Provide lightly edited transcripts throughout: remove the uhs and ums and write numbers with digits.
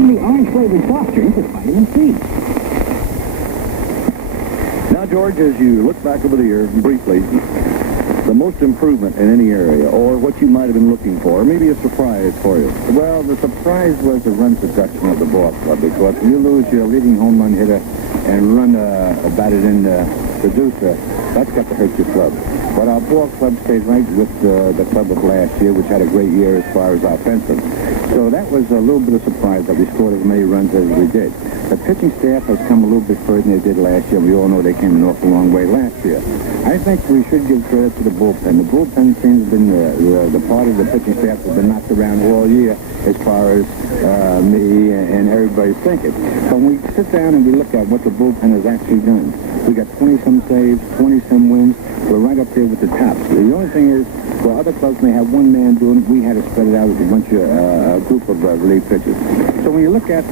lovely orange-flavored soft drink with vitamin C. Now, George, as you look back over the year, briefly, the most improvement in any area, or what you might have been looking for, or maybe a surprise for you? Well, the surprise was the run production of the ball club, because you lose your leading home run hitter and run batted in producer, that's got to hurt your club. But our ball club stayed right with the club of last year, which had a great year as far as offensive. So that was a little bit of surprise that we scored as many runs as we did. The pitching staff has come a little bit further than they did last year. We all know they came an awful long way last year. I think we should give credit to the bullpen. The bullpen seems to have been the part of the pitching staff that's been knocked around all year as far as me and everybody's thinking. So when we sit down and we look at what the bullpen has actually done, we got 20-some saves, 20-some wins. We're right up there with the tops. The only thing is, well, other clubs may have one man doing it. We had to spread it out with a bunch of a group of relief pitchers. So when you look at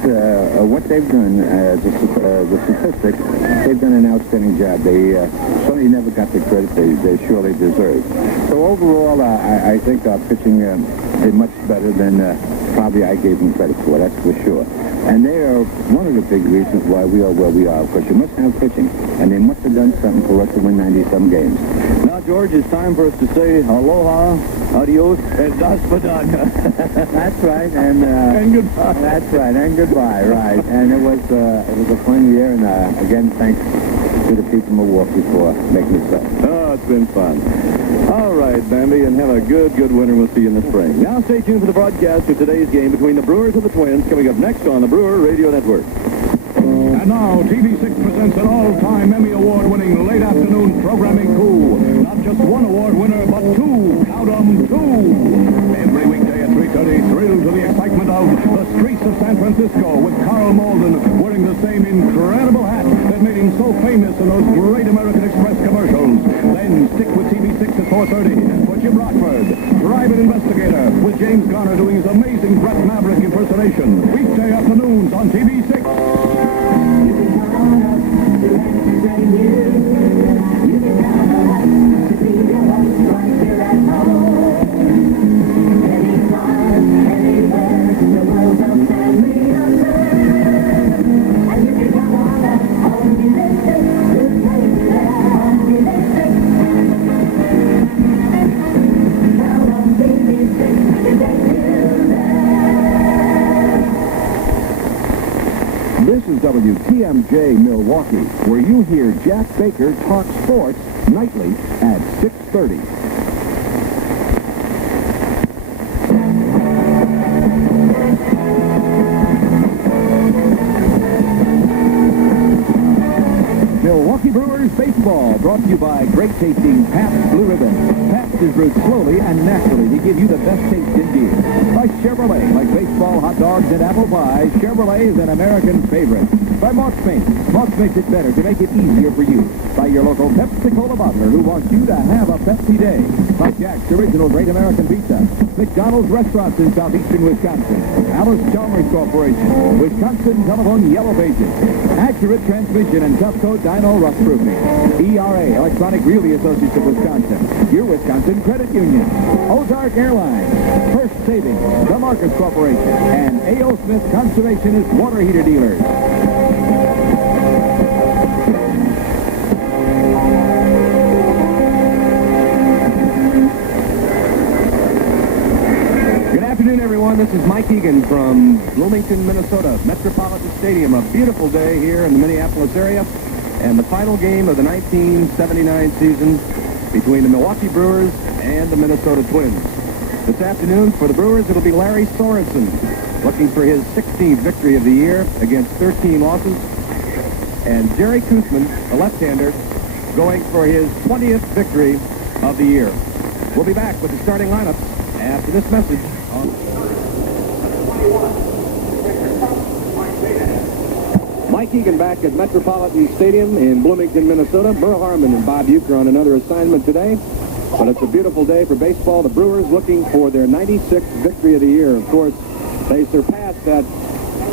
what they've done, the statistics, they've done an outstanding job. They certainly never got the credit they surely deserve. So overall, I think our pitching is much better than probably I gave them credit for. That's for sure. And they are one of the big reasons why we are where we are, because you must have pitching, and they must have done something for us to win 90-some games. Now, George, it's time for us to say aloha, adios, and das vidanya. That's right, and goodbye. That's right, and goodbye, right. And it was a fun year, and again, thanks to the people of Milwaukee for making it so. Oh, it's been fun. All right, Bambi, and have a good winter. We'll see you in the spring. Now stay tuned for the broadcast of today's game between the Brewers and the Twins, coming up next on the Brewer Radio Network. And now, TV6 presents an all-time Emmy Award-winning late afternoon programming coup. Not just one award winner, but two. Count 'em, two. Every weekday at 3:30, thrill to the excitement of the streets of San Francisco with Carl Malden wearing the same incredible hat that made him so famous in those great American Express commercials. Then stick with TV6 at 4:30 for Jim Rockford, Private Investigator, with James Garner doing his amazing Brett Maverick impersonation. Weekday afternoons on TV6. This is WTMJ Milwaukee, where you hear Jack Baker talk sports nightly at 6:30. Milwaukee Brewers baseball, brought to you by great tasting Pabst Blue Ribbon. Pabst is brewed slowly and naturally to give you the best taste in beer. By Chevrolet, like baseball, hot dogs, and apple pie, Chevrolet is an American favorite. By Mark's Paint, Mark's makes it better to make it easier for you. By your local Pepsi-Cola bottler who wants you to have a Pepsi day. By Jack's Original Great American Pizza. McDonald's Restaurants in southeastern Wisconsin. Alice Chalmers Corporation. Wisconsin Telephone Yellow Pages. Accurate Transmission and Tough Coat Dyno Rust Proofing. ERA, Electronic Realty Associates of Wisconsin. Your Wisconsin Credit Union. Ozark Airlines. First Savings. The Marcus Corporation. And A.O. Smith Conservationist Water Heater Dealers. Good afternoon, everyone. This is Mike Hegan from Bloomington, Minnesota, Metropolitan Stadium. A beautiful day here in the Minneapolis area, and the final game of the 1979 season between the Milwaukee Brewers and the Minnesota Twins. This afternoon, for the Brewers, it'll be Larry Sorensen, looking for his 16th victory of the year against 13 losses, and Jerry Koosman, a left-hander, going for his 20th victory of the year. We'll be back with the starting lineups after this message on Mike Hegan back at Metropolitan Stadium in Bloomington, Minnesota. Burr Harmon and Bob Uecker on another assignment today. But it's a beautiful day for baseball. The Brewers looking for their 96th victory of the year. Of course, they surpassed that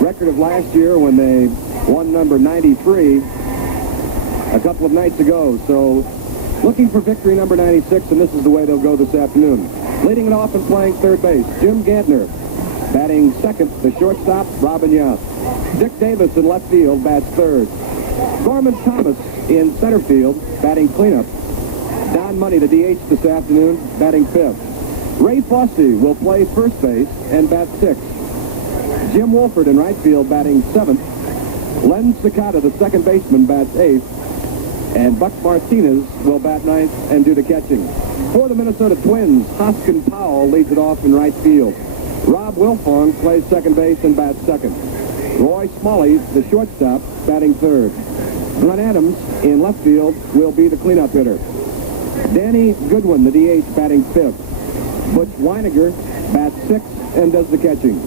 record of last year when they won number 93 a couple of nights ago. So looking for victory number 96, and this is the way they'll go this afternoon. Leading it off and playing third base, Jim Gantner. Batting second, the shortstop, Robin Yount. Dick Davis in left field bats third. Gorman Thomas in center field, batting cleanup. Don Money, the DH this afternoon, batting fifth. Ray Fossey will play first base and bat sixth. Jim Wolford in right field, batting seventh. Len Cicada, the second baseman, bats eighth. And Buck Martinez will bat ninth and do the catching. For the Minnesota Twins, Hoskin Powell leads it off in right field. Rob Wilfong plays second base and bats second. Roy Smalley, the shortstop, batting third. Glenn Adams in left field will be the cleanup hitter. Danny Goodwin, the DH, batting fifth. Butch Weiniger bats sixth and does the catching.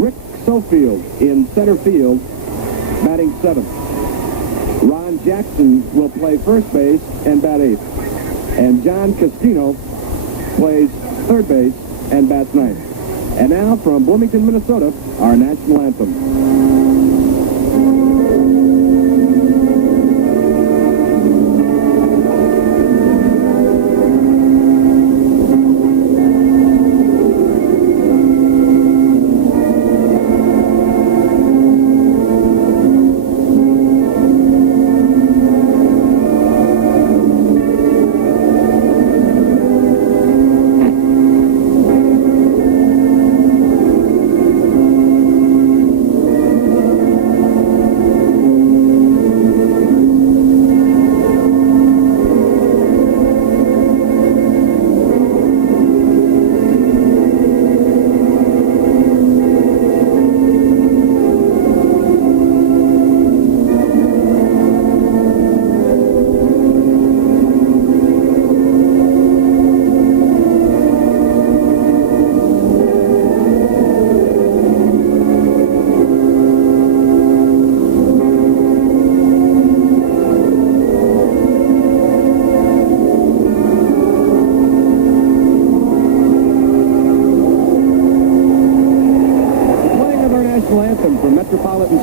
Rick Sofield in center field, batting seventh. Ron Jackson will play first base and bat eighth. And John Castino plays third base and bats ninth. And now from Bloomington, Minnesota, our national anthem.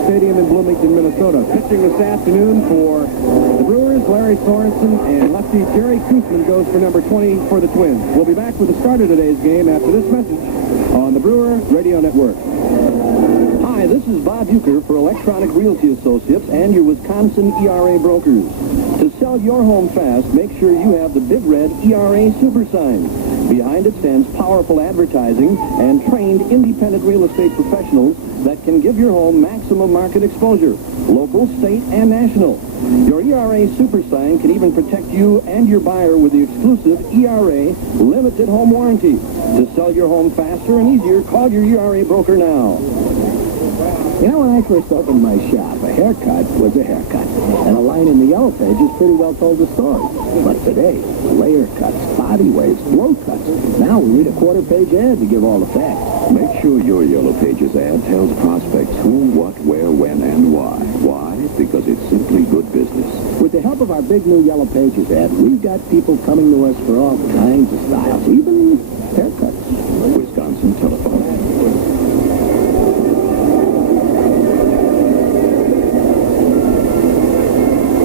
Stadium in Bloomington, Minnesota. Pitching this afternoon for the Brewers, Larry Sorensen, and lefty Jerry Koosman goes for number 20 for the Twins. We'll be back with the start of today's game after this message on the Brewer Radio Network. Hi, this is Bob Euchre for Electronic Realty Associates and your Wisconsin ERA brokers. To sell your home fast, make sure you have the big red ERA super sign. Behind it stands powerful advertising and trained independent real estate professionals that can give your home maximum market exposure, local, state, and national. Your ERA super sign can even protect you and your buyer with the exclusive ERA limited home warranty. To sell your home faster and easier, call your ERA broker now. You know, when I first opened my shop, a haircut was a haircut, and a line in the Yellow Pages pretty well told the story. But today, layer cuts, body waves, flow cuts. Now we read a quarter-page ad to give all the facts. Make sure your Yellow Pages ad tells prospects who, what, where, when, and why. Why? Because it's simply good business. With the help of our big new Yellow Pages ad, we've got people coming to us for all kinds of styles, even haircuts. Wisconsin Telephone.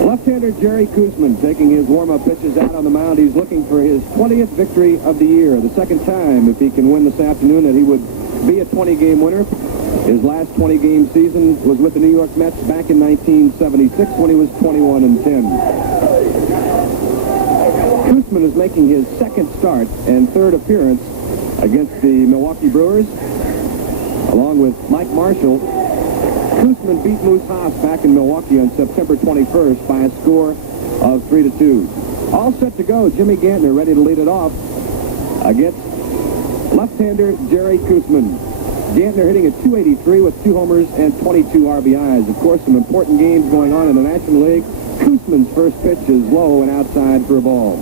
Left-hander Jerry Koosman taking his warm-up pitches out on the mound. He's looking for his 20th victory of the year. The second time, if he can win this afternoon, that he would be a 20-game winner. His last 20-game season was with the New York Mets back in 1976 when he was 21-10. Koosman is making his second start and third appearance against the Milwaukee Brewers, along with Mike Marshall. Koosman beat Moose Haas back in Milwaukee on September 21st by a score of 3-2. All set to go. Jimmy Gantner ready to lead it off against left-hander Jerry Koosman. Gantner hitting at .283 with 2 homers and 22 RBIs. Of course, some important games going on in the National League. Koosman's first pitch is low and outside for a ball.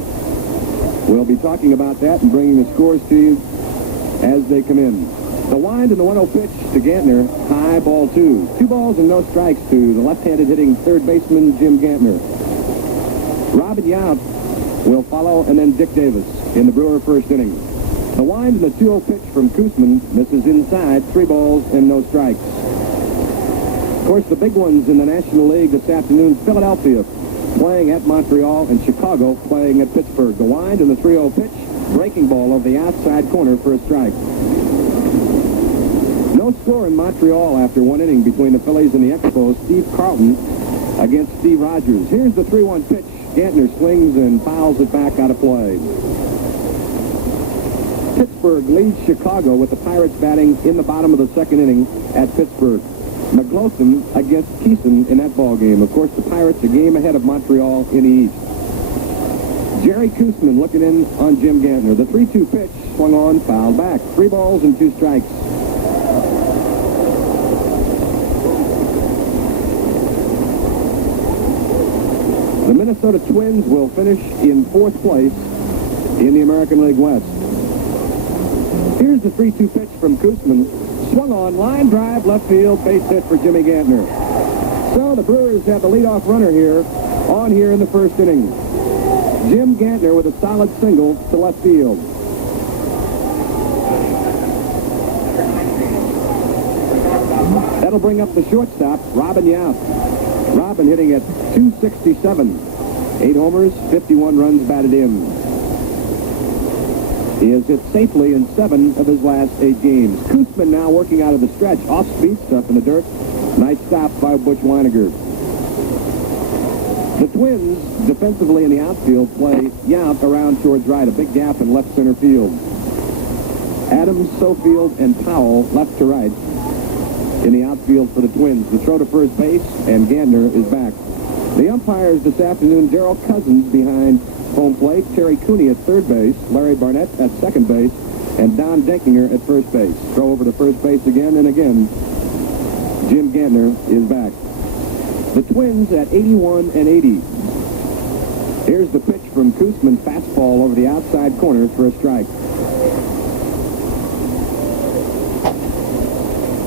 We'll be talking about that and bringing the scores to you as they come in. The wind and the 1-0 pitch to Gantner, high, ball 2. 2 balls and no strikes to the left-handed hitting third baseman Jim Gantner. Robin Yount will follow, and then Dick Davis in the Brewer first inning. The wind and the 2-0 pitch from Koosman misses inside, 3 balls and no strikes. Of course, the big ones in the National League this afternoon, Philadelphia playing at Montreal and Chicago playing at Pittsburgh. The wind and the 3-0 pitch, breaking ball over the outside corner for a strike. No score in Montreal after one inning between the Phillies and the Expos. Steve Carlton against Steve Rogers. Here's the 3-1 pitch. Gantner swings and fouls it back out of play. Pittsburgh leads Chicago with the Pirates batting in the bottom of the second inning at Pittsburgh. McLaughlin against Keeson in that ball game. Of course, the Pirates a game ahead of Montreal in the East. Jerry Koosman looking in on Jim Gantner. The 3-2 pitch swung on, fouled back. 3 balls and 2 strikes. The Minnesota Twins will finish in 4th place in the American League West. Here's the 3-2 pitch from Koosman. Swung on, line drive, left field, base hit for Jimmy Gantner. So the Brewers have the leadoff runner here in the first inning. Jim Gantner with a solid single to left field. That'll bring up the shortstop, Robin Yount. Robin hitting at .267. 8 homers, 51 runs batted in. He has hit safely in 7 of his last 8 games. Koosman now working out of the stretch. Off-speed stuff in the dirt. Nice stop by Butch Weiniger. The Twins, defensively in the outfield, play Yount around towards right. A big gap in left center field. Adams, Sofield, and Powell left to right in the outfield for the Twins. The throw to first base, and Gantner is back. The umpires this afternoon, Darrell Cousins behind home plate, Terry Cooney at third base, Larry Barnett at second base, and Don Denkinger at first base. Throw over to first base again and again. Jim Gantner is back. The Twins at 81 and 80. Here's the pitch from Koosman, fastball over the outside corner for a strike.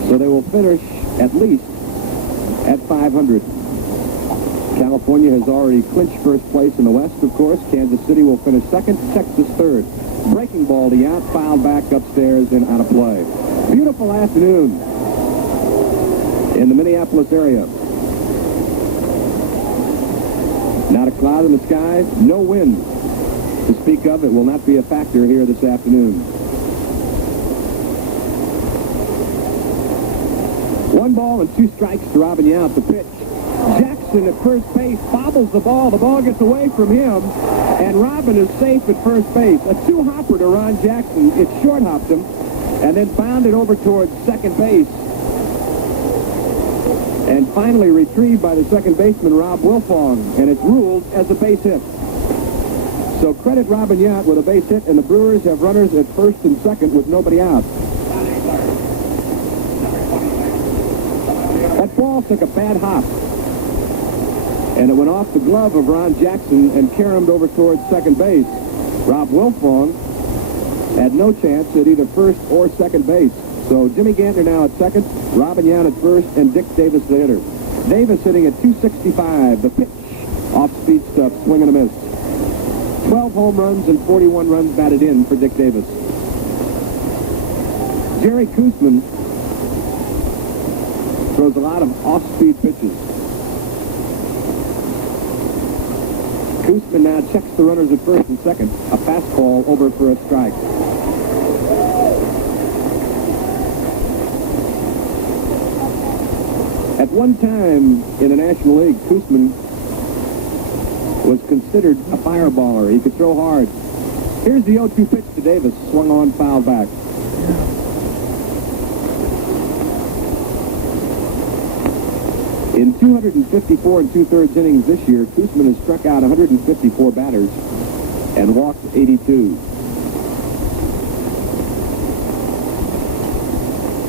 So they will finish at least at 500. California has already clinched first place in the West, of course. Kansas City will finish second, Texas third. Breaking ball to Yount, fouled back upstairs and out of play. Beautiful afternoon in the Minneapolis area. Not a cloud in the sky, no wind to speak of. It will not be a factor here this afternoon. 1 ball and 2 strikes to Robin Yount. The pitch. Jackson at first base bobbles the ball. The ball gets away from him, and Robin is safe at first base. A 2-hopper to Ron Jackson. It short-hopped him, and then bounded over towards second base. And finally retrieved by the second baseman, Rob Wilfong, and it's ruled as a base hit. So credit Robin Yount with a base hit, and the Brewers have runners at first and second with nobody out. That ball took a bad hop, and it went off the glove of Ron Jackson and caromed over towards second base. Rob Wilfong had no chance at either first or second base. So Jimmy Gantner now at second, Robin Yount at first, and Dick Davis the hitter. Davis hitting at .265. The pitch, off-speed stuff, swing and a miss. 12 home runs and 41 runs batted in for Dick Davis. Jerry Koosman throws a lot of off-speed pitches. Koosman now checks the runners at first and second. A fastball over for a strike. At one time in the National League, Koosman was considered a fireballer. He could throw hard. Here's the 0-2 pitch to Davis. Swung on, fouled back. In 254 and 2/3 innings this year, Koosman has struck out 154 batters and walked 82.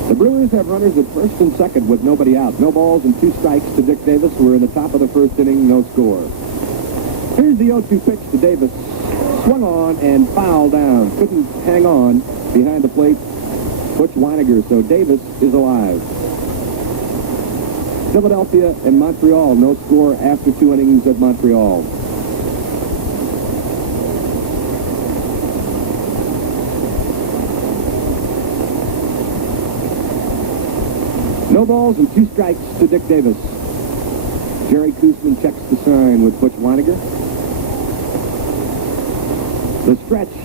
The Brewers have runners at first and second with nobody out. No balls and 2 strikes to Dick Davis. We're in the top of the first inning, no score. Here's the 0-2 pitch to Davis. Swung on and fouled down. Couldn't hang on behind the plate. Butch Weiniger, so Davis is alive. Philadelphia and Montreal, no score after 2 innings at Montreal. No balls and 2 strikes to Dick Davis. Jerry Koosman checks the sign with Butch Weiniger. The stretch